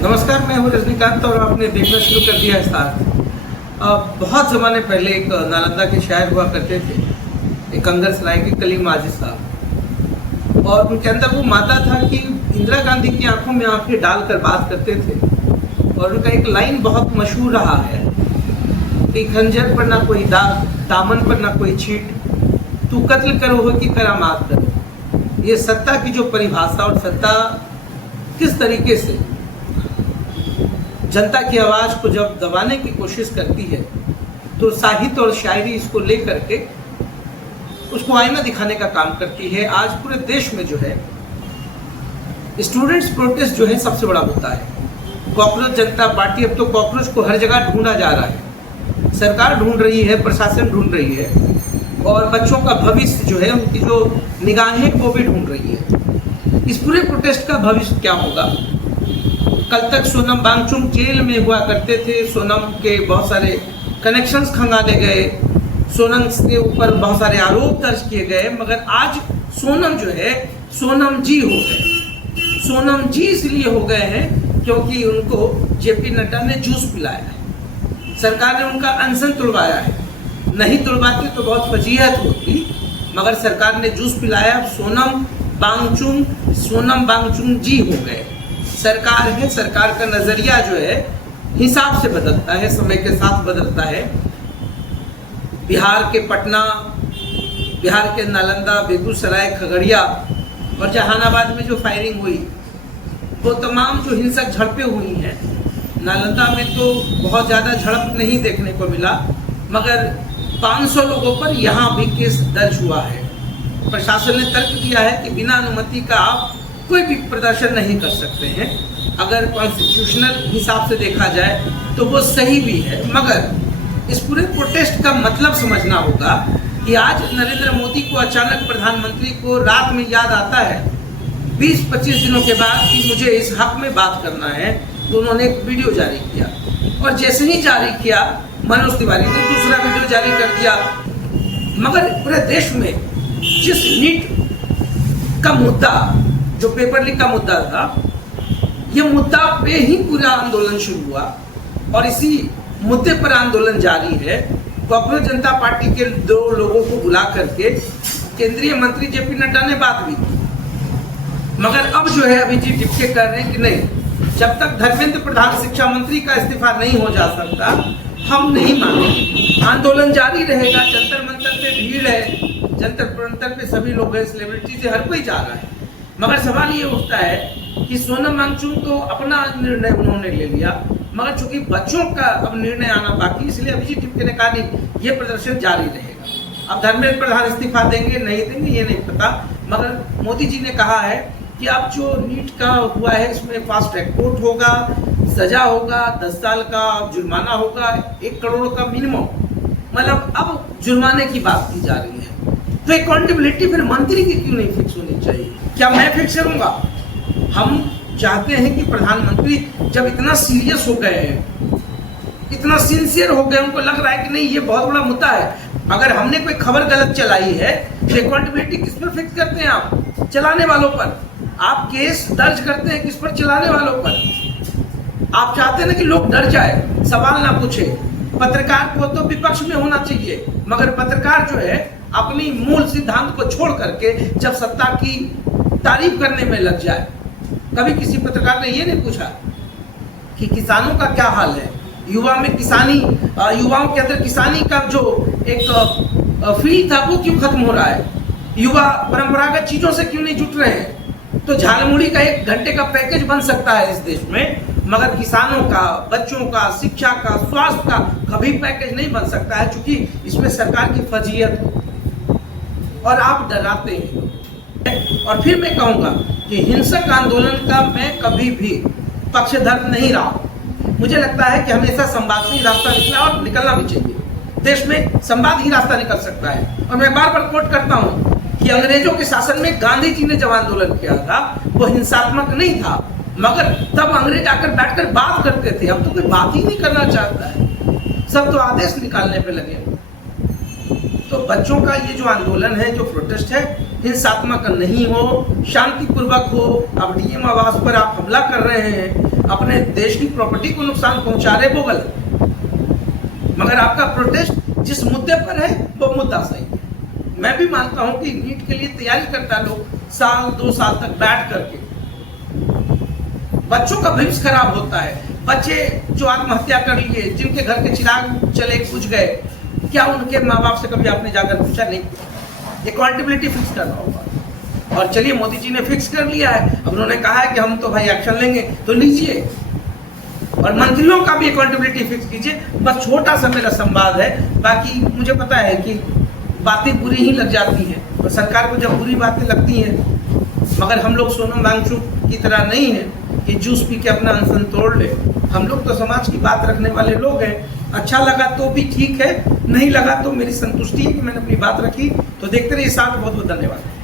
नमस्कार, मैं हूँ रजनीकांत और आपने देखना शुरू कर दिया है साथ। बहुत ज़माने पहले एक नालंदा के शायर हुआ करते थे, एक अंदर सराय के कलीम माजिद साहब, और उनके अंदर वो मादा था कि इंदिरा गांधी की आंखों में आंखें डालकर बात करते थे। और उनका एक लाइन बहुत मशहूर रहा है कि खंजर पर ना कोई दाग, दामन पर ना कोई छीट, तू कत्ल करो हो कि करामात करो। ये सत्ता की जो परिभाषा और सत्ता किस तरीके से जनता की आवाज़ को जब दबाने की कोशिश करती है, तो साहित्य और शायरी इसको लेकर के उसको आईना दिखाने का काम करती है। आज पूरे देश में जो है स्टूडेंट्स प्रोटेस्ट जो है सबसे बड़ा मुद्दा है। कॉकरोच जनता पार्टी, अब तो कॉकरोच को हर जगह ढूंढा जा रहा है, सरकार ढूंढ रही है, प्रशासन ढूंढ रही है, और बच्चों का भविष्य जो है, उनकी जो निगाहें वो भी ढूंढ रही है। इस पूरे प्रोटेस्ट का भविष्य क्या होगा? कल तक सोनम वांगचुक जेल में हुआ करते थे, सोनम के बहुत सारे कनेक्शंस खंगाले गए, सोनम के ऊपर बहुत सारे आरोप दर्ज किए गए, मगर आज सोनम जो है सोनम जी हो गए। सोनम जी इसलिए हो गए हैं क्योंकि उनको जेपी नड्डा ने जूस पिलाया है, सरकार ने उनका अनशन तुड़वाया है। नहीं तुड़वाती तो बहुत फजीहत होती, मगर सरकार ने जूस पिलाया। सोनम वांगचुक जी हो गए। सरकार है, सरकार का नजरिया जो है हिसाब से बदलता है, समय के साथ बदलता है। बिहार के पटना, बिहार के नालंदा, बेगूसराय, खगड़िया और जहानाबाद में जो फायरिंग हुई, वो तमाम जो हिंसक झड़पें हुई हैं, नालंदा में तो बहुत ज़्यादा झड़प नहीं देखने को मिला, मगर 500 लोगों पर यहाँ भी केस दर्ज हुआ है। प्रशासन ने तर्क दिया है कि बिना अनुमति का आप कोई भी प्रदर्शन नहीं कर सकते हैं। अगर कॉन्स्टिट्यूशनल हिसाब से देखा जाए तो वो सही भी है, मगर इस पूरे प्रोटेस्ट का मतलब समझना होगा कि आज नरेंद्र मोदी को अचानक प्रधानमंत्री को रात में याद आता है 20-25 दिनों के बाद कि मुझे इस हक में बात करना है, तो उन्होंने एक वीडियो जारी किया, और जैसे ही जारी किया मनोज तिवारी ने दूसरा वीडियो जारी कर दिया। मगर पूरे देश में जिस नीट का मुद्दा, जो पेपर लीक का मुद्दा था, ये मुद्दा पे ही पूरा आंदोलन शुरू हुआ और इसी मुद्दे पर आंदोलन जारी है। कॉकरोच जनता पार्टी के 2 लोगों को बुला करके केंद्रीय मंत्री जेपी नड्डा ने बात भी की, मगर अब जो है अभिजीत टिपके कर रहे हैं कि नहीं, जब तक धर्मेंद्र प्रधान शिक्षा मंत्री का इस्तीफा नहीं हो जा सकता, हम नहीं मानेंगे। आंदोलन जारी रहेगा। जंतर मंतर पे भीड़ है, जंतर मंतर पे सभी लोग हैं, सेलिब्रिटी से हर कोई जा रहा है, मगर सवाल ये उठता है कि सोनम वांगचुक तो अपना निर्णय उन्होंने ले लिया, मगर चूंकि बच्चों का अब निर्णय आना बाकी, इसलिए अभिजीत टिपके ने कहा नहीं, ये प्रदर्शन जारी रहेगा। अब धर्मेंद्र प्रधान इस्तीफा देंगे नहीं देंगे ये नहीं पता, मगर मोदी जी ने कहा है कि अब जो नीट का हुआ है इसमें फास्ट ट्रैक कोर्ट होगा, सजा होगा, 10 साल का जुर्माना होगा, 1 करोड़ का मिनिमम, मतलब अब जुर्माने की बात की जा रही है। तो अकाउंटेबिलिटी फिर मंत्री की क्यों नहीं फिक्स होनी चाहिए? क्या मैं फिक्स करूंगा? हम चाहते हैं कि प्रधानमंत्री जब इतना सीरियस हो गए हैं, इतना सिंसियर हो गए, उनको लग रहा है कि नहीं ये बहुत बड़ा मुद्दा है, अगर हमने कोई खबर गलत चलाई है तो अकाउंटेबिलिटी किस पर फिक्स करते हैं आप? चलाने वालों पर। आप केस दर्ज करते हैं किस पर? चलाने वालों पर। आप चाहते हैं ना कि लोग डर जाए, सवाल ना पूछे। पत्रकार को तो विपक्ष में होना चाहिए, मगर पत्रकार जो है अपनी मूल सिद्धांत को छोड़ करके जब सत्ता की तारीफ करने में लग जाए। कभी किसी पत्रकार ने ये नहीं पूछा कि किसानों का क्या हाल है, युवाओं के अंदर किसानी का जो एक फील्ड था वो क्यों खत्म हो रहा है, युवा परंपरागत चीजों से क्यों नहीं जुट रहे हैं। तो झालमुड़ी का 1 घंटे का पैकेज बन सकता है इस देश में, मगर किसानों का, बच्चों का, शिक्षा का, स्वास्थ्य का कभी पैकेज नहीं बन सकता है, क्योंकि इसमें सरकार की फजीयत है और आप डराते हैं। और फिर मैं कहूंगा कि हिंसक आंदोलन का मैं कभी भी पक्षधर नहीं रहा। मुझे लगता है कि हमेशा संवाद से ही रास्ता निकला और निकलना भी चाहिए। देश में संवाद ही रास्ता निकल सकता है। और मैं बार बार कोट करता हूं कि अंग्रेजों के शासन में गांधी जी ने जब आंदोलन किया था वो हिंसात्मक नहीं था, मगर तब अंग्रेज आकर बैठकर बात करते थे। अब तो कोई बात ही नहीं करना चाहता है, सब तो आदेश निकालने पे लगे। तो बच्चों का ये जो आंदोलन है, जो प्रोटेस्ट है, हिंसात्मक नहीं हो, शांतिपूर्वक हो। अब डीएम आवास पर आप हमला कर रहे हैं, अपने देश की प्रॉपर्टी को नुकसान पहुंचा रहे, वो गलत है। मगर आपका प्रोटेस्ट जिस मुद्दे पर है वो मुद्दा सही है। मैं भी मानता हूं कि नीट के लिए तैयारी करता लोग साल 2 साल तक बैठ करके, बच्चों का भविष्य खराब होता है। बच्चे जो आत्महत्या कर लिए, जिनके घर के चिराग चले बुझ गए, क्या उनके माँ बाप से कभी आपने जाकर पूछा? नहीं। अकाउंटेबिलिटी फिक्स करना होगा। और चलिए, मोदी जी ने फिक्स कर लिया है, अब उन्होंने कहा है कि हम तो भाई एक्शन लेंगे, तो लीजिए। और मंत्रियों का भी अकाउंटेबिलिटी फिक्स कीजिए। बस छोटा सा मेरा संवाद है, बाकी मुझे पता है कि बातें बुरी ही लग जाती हैं, और सरकार को जब बुरी बातें लगती हैं, मगर हम लोग सोनम वांगचुक की तरह नहीं है कि जूस पी के अपना अनशन तोड़ ले। हम लोग तो समाज की बात रखने वाले लोग हैं। अच्छा लगा तो भी ठीक है, नहीं लगा तो मेरी संतुष्टि है कि मैंने अपनी बात रखी। तो देखते रहिए साथ, बहुत बहुत धन्यवाद।